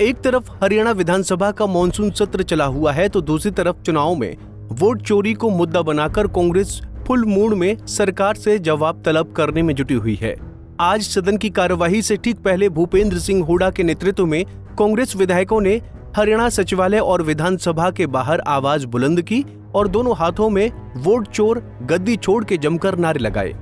एक तरफ हरियाणा विधानसभा का मॉनसून सत्र चला हुआ है तो दूसरी तरफ चुनाव में वोट चोरी को मुद्दा बनाकर कांग्रेस फुल मूड में सरकार से जवाब तलब करने में जुटी हुई है। आज सदन की कार्यवाही से ठीक पहले भूपेंद्र सिंह हुड्डा के नेतृत्व में कांग्रेस विधायकों ने हरियाणा सचिवालय और विधानसभा के बाहर आवाज बुलंद की और दोनों हाथों में वोट चोर गद्दी छोड़ के जमकर नारे लगाए।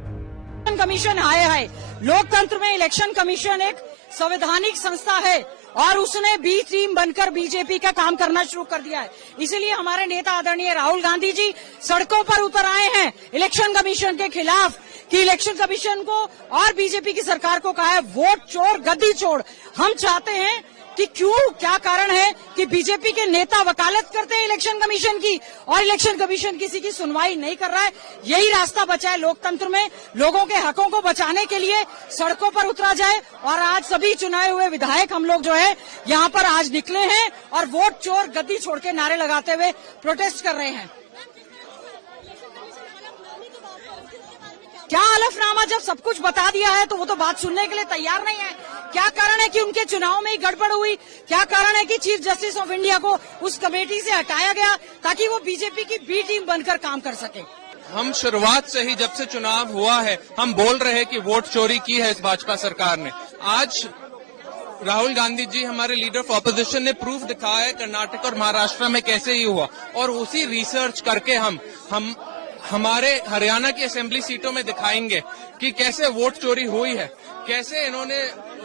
कमीशन आया है, लोकतंत्र में इलेक्शन कमीशन एक संवैधानिक संस्था है और उसने बी टीम बनकर बीजेपी का काम करना शुरू कर दिया है। इसीलिए हमारे नेता आदरणीय राहुल गांधी जी सड़कों पर उतर आए हैं इलेक्शन कमीशन के खिलाफ कि इलेक्शन कमीशन को और बीजेपी की सरकार को कहा है वोट चोर गद्दी छोड़। हम चाहते हैं कि क्या कारण है कि बीजेपी के नेता वकालत करते हैं इलेक्शन कमीशन की और इलेक्शन कमीशन किसी की सुनवाई नहीं कर रहा है। यही रास्ता बचा है लोकतंत्र में, लोगों के हकों को बचाने के लिए सड़कों पर उतरा जाए और आज सभी चुनाए हुए विधायक हम लोग जो है यहाँ पर आज निकले हैं और वोट चोर गद्दी छोड़ के नारे लगाते हुए प्रोटेस्ट कर रहे हैं। क्या हलफनामा, जब सब कुछ बता दिया है तो वो तो बात सुनने के लिए तैयार नहीं है। क्या कारण है कि उनके चुनाव में ही गड़बड़ हुई? क्या कारण है कि चीफ जस्टिस ऑफ इंडिया को उस कमेटी से हटाया गया ताकि वो बीजेपी की बी टीम बनकर काम कर सके? हम शुरुआत से ही, जब से चुनाव हुआ है, हम बोल रहे हैं कि वोट चोरी की है इस भाजपा सरकार ने। आज राहुल गांधी जी हमारे लीडर ऑफ ऑपोजिशन ने प्रूफ दिखाया है कर्नाटक और महाराष्ट्र में कैसे ही हुआ और उसी रिसर्च करके हम हमारे हरियाणा की असेंबली सीटों में दिखाएंगे कि कैसे वोट चोरी हुई है, कैसे इन्होंने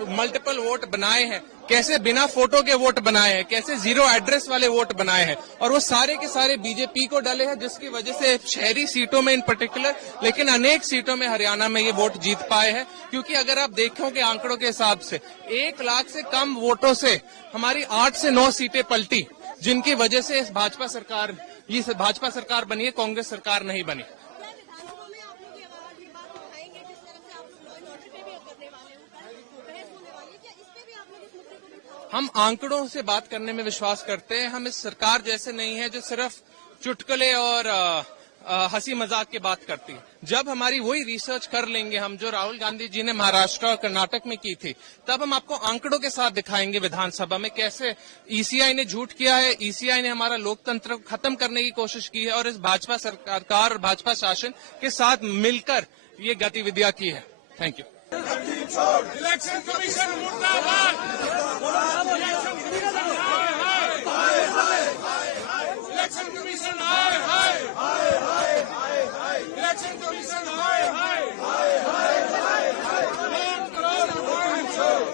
मल्टीपल वोट बनाए हैं, कैसे बिना फोटो के वोट बनाए हैं, कैसे जीरो एड्रेस वाले वोट बनाए हैं और वो सारे के सारे बीजेपी को डले हैं, जिसकी वजह से शहरी सीटों में इन पर्टिकुलर, लेकिन अनेक सीटों में हरियाणा में ये वोट जीत पाए हैं। क्योंकि अगर आप देखोगे आंकड़ों के हिसाब से 1 लाख से कम वोटों से हमारी 8 से 9 सीटें पलटी, जिनकी वजह से इस भाजपा सरकार बनी है, कांग्रेस सरकार नहीं बनी। हम आंकड़ों से बात करने में विश्वास करते हैं। हम इस सरकार जैसे नहीं है जो सिर्फ चुटकुले और हंसी मजाक की बात करती है। जब हमारी वही रिसर्च कर लेंगे हम जो राहुल गांधी जी ने महाराष्ट्र और कर्नाटक में की थी, तब हम आपको आंकड़ों के साथ दिखाएंगे विधानसभा में कैसे ईसीआई ने झूठ किया है, ईसीआई ने हमारा लोकतंत्र खत्म करने की कोशिश की है और इस भाजपा सरकार और भाजपा शासन के साथ मिलकर ये गतिविधियां की है। Thank you. इलेक्शन कमीशन मुर्दाबाद। इलेक्शन कमीशन हाय हाय। इलेक्शन कमीशन हाय हाय। इलेक्शन कमीशन हाय हाय।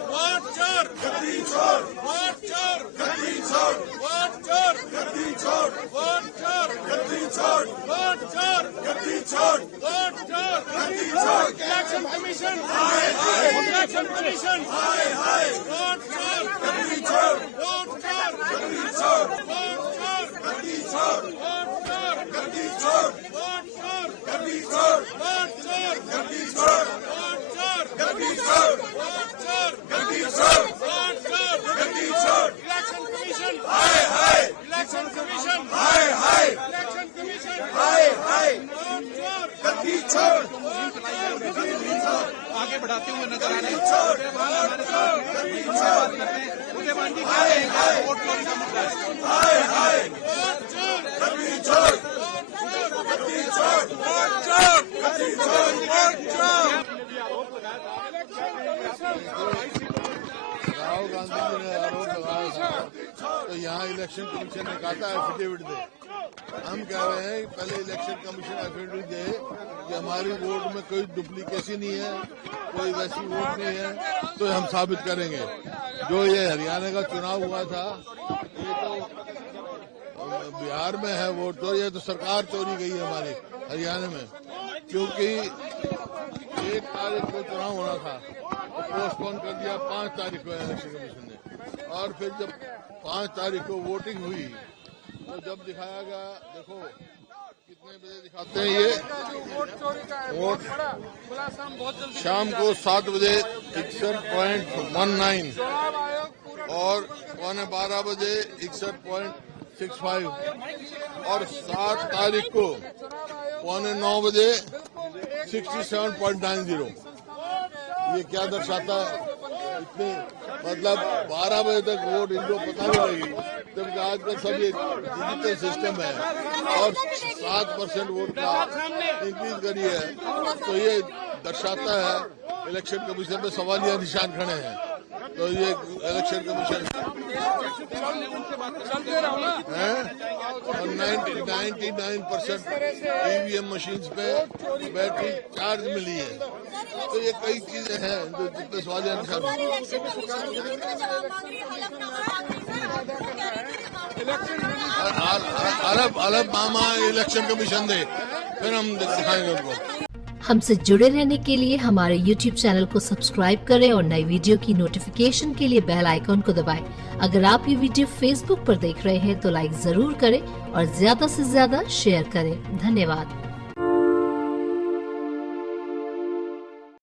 वोट चोर गद्दी छोड़। वोट चोर गद्दी छोड़। वोट चोर गद्दी छोड़। वोट चोर गद्दी छोड़। वोट चोर गद्दी छोड़। वोट चोर गद्दी छोड़। इलेक्शन कमीशन हाय हाय। इलेक्शन कमीशन हाय हाय। वोट चोर गद्दी छोड़। वोट चोर गद्दी छोड़। वोट चोर गद्दी छोड़। वोट चोर गद्दी छोड़। वोट चोर गद्दी छोड़। वोट चोर गद्दी छोड़। वोट चोर गद्दी छोड़। वोट चोर गद्दी छोड़। वोट चोर गद्दी छोड़। इलेक्शन कमीशन हाय हाय। इलेक्शन कमीशन हाय हाय। इलेक्शन कमीशन हाय हाय। वोट चोर गद्दी छोड़। आगे बढ़ाते हुए नजर आ रहे हैं। वोट चोरी का मुद्दा है। हाय हाय। वोट चोर गद्दी छोड़। गद्दी छोड़। वोट चोर गद्दी छोड़। वोट चोर। राहुल गांधी जी ने आरोप लगाया था तो यहाँ इलेक्शन कमीशन ने कहा था एफिडेविट दे। हम कह रहे हैं कि पहले इलेक्शन कमीशन एफिडेविट दे कि हमारी वोट में कोई डुप्लीकेसी नहीं है, कोई वैसी वोट नहीं है, तो हम साबित करेंगे। जो ये हरियाणा का चुनाव हुआ था ये तो बिहार में है वोट चोरी, ये तो सरकार चोरी गई है हमारी हरियाणा में। क्योंकि 1 तारीख को चुनाव होना था तो पोस्टपोन कर दिया 5 तारीख को इलेक्शन कमीशन ने, और फिर जब 5 तारीख को वोटिंग हुई तो जब दिखाया गया, देखो कितने बजे दिखाते हैं ये वोट, शाम को 7 बजे 61.19 और 11:15 बजे 61.65 और 7 तारीख को 8:45 बजे 67.90। ये क्या दर्शाता है? इतने मतलब 12 बजे तक वोट इनको पता नहीं लगी, जबकि आजकल सब ये डिजिटल सिस्टम है और 7% वोट का इंक्रीज करी है। तो ये दर्शाता है इलेक्शन कमीशन में सवालिया निशान खड़े हैं। तो ये इलेक्शन कमीशन है और 99% ईवीएम मशीन्स पे बैटरी चार्ज मिली है। तो ये कई चीजें हैं जो जितने सवालिया निशान अलग मामा इलेक्शन कमीशन दे, फिर हम दिखाएंगे उनको। हमसे जुड़े रहने के लिए हमारे YouTube चैनल को सब्सक्राइब करें और नई वीडियो की नोटिफिकेशन के लिए बेल आइकॉन को दबाएं। अगर आप ये वीडियो Facebook पर देख रहे हैं तो लाइक जरूर करें और ज्यादा से ज्यादा शेयर करें। धन्यवाद।